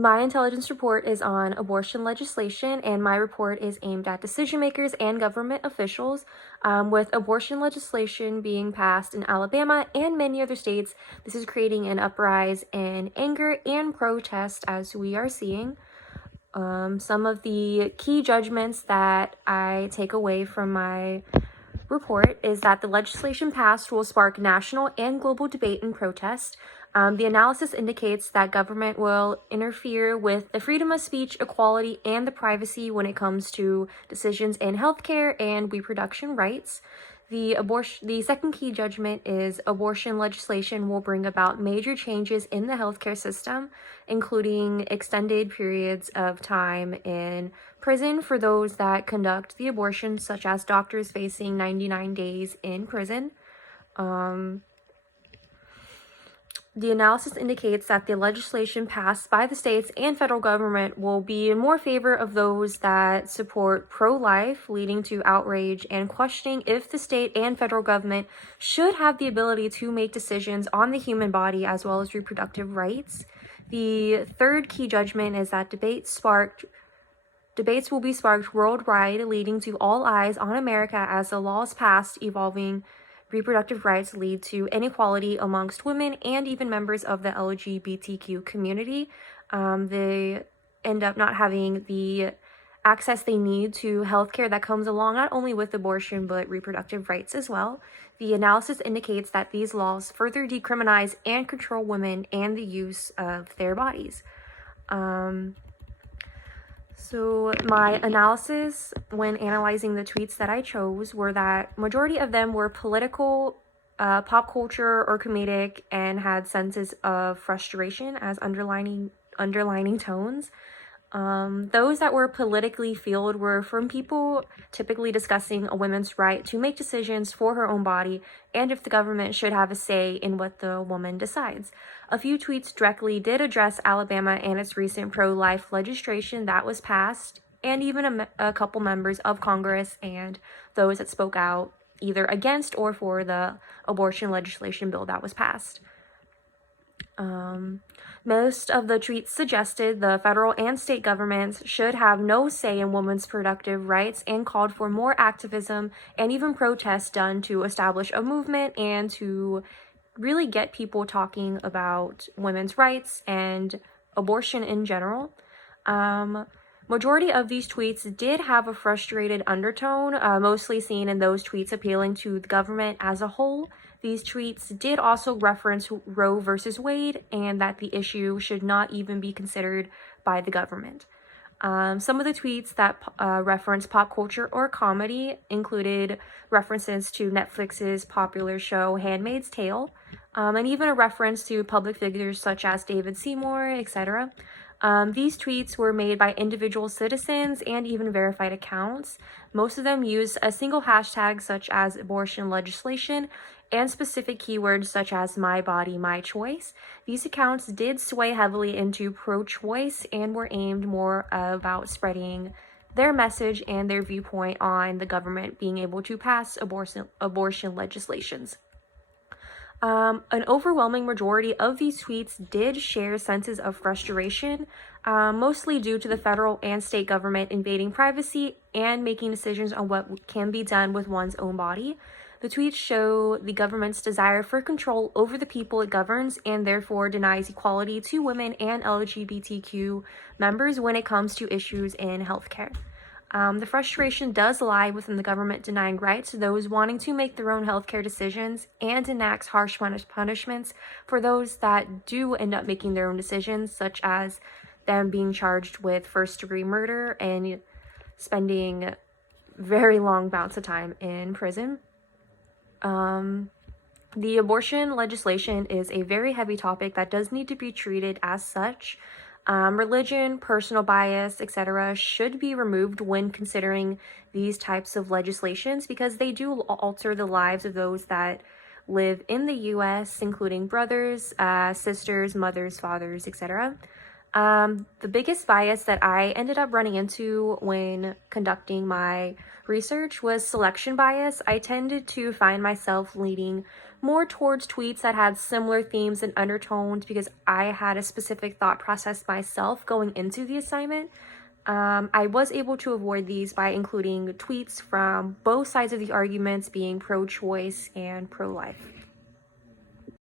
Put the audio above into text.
My intelligence report is on abortion legislation, and my report is aimed at decision makers and government officials. With abortion legislation being passed in Alabama and many other states, this is creating an uprise in anger and protest, as we are seeing. Some of the key judgments that I take away from my report is that the legislation passed will spark national and global debate and protest. The analysis indicates that government will interfere with the freedom of speech, equality, and the privacy when it comes to decisions in healthcare and reproduction rights. The second key judgment is abortion legislation will bring about major changes in the healthcare system, including extended periods of time in prison for those that conduct the abortion, such as doctors facing 99 days in prison. The analysis indicates that the legislation passed by the states and federal government will be in more favor of those that support pro-life, leading to outrage and questioning if the state and federal government should have the ability to make decisions on the human body as well as reproductive rights. The third key judgment is that debates will be sparked worldwide, leading to all eyes on America as the laws passed evolving reproductive rights lead to inequality amongst women and even members of the LGBTQ community. They end up not having the access they need to healthcare that comes along not only with abortion but reproductive rights as well. The analysis indicates that these laws further decriminalize and control women and the use of their bodies. So my analysis when analyzing the tweets that I chose were that majority of them were political, pop culture, or comedic, and had senses of frustration as underlining tones. Those that were politically fueled were from people typically discussing a woman's right to make decisions for her own body and if the government should have a say in what the woman decides. A few tweets directly did address Alabama and its recent pro-life legislation that was passed, and even a couple members of Congress and those that spoke out either against or for the abortion legislation bill that was passed. Most of the tweets suggested the federal and state governments should have no say in women's reproductive rights and called for more activism and even protests done to establish a movement and to really get people talking about women's rights and abortion in general. Majority of these tweets did have a frustrated undertone, mostly seen in those tweets appealing to the government as a whole. These tweets did also reference Roe versus Wade and that the issue should not even be considered by the government. Some of the tweets that reference pop culture or comedy included references to Netflix's popular show Handmaid's Tale, and even a reference to public figures such as David Seymour, etc. These tweets were made by individual citizens and even verified accounts. Most of them used a single hashtag such as abortion legislation and specific keywords such as my body, my choice. These accounts did sway heavily into pro-choice and were aimed more about spreading their message and their viewpoint on the government being able to pass abortion legislations. An overwhelming majority of these tweets did share senses of frustration, mostly due to the federal and state government invading privacy and making decisions on what can be done with one's own body. The tweets show the government's desire for control over the people it governs and therefore denies equality to women and LGBTQ members when it comes to issues in healthcare. The frustration does lie within the government denying rights to those wanting to make their own healthcare decisions and enacts harsh punishments for those that do end up making their own decisions, such as them being charged with first-degree murder and spending very long bouts of time in prison. The abortion legislation is a very heavy topic that does need to be treated as such. Religion, personal bias, etc. should be removed when considering these types of legislations because they do alter the lives of those that live in the U.S., including brothers, sisters, mothers, fathers, etc. The biggest bias that I ended up running into when conducting my research was selection bias. I tended to find myself leaning more towards tweets that had similar themes and undertones because I had a specific thought process myself going into the assignment. I was able to avoid these by including tweets from both sides of the arguments, being pro-choice and pro-life.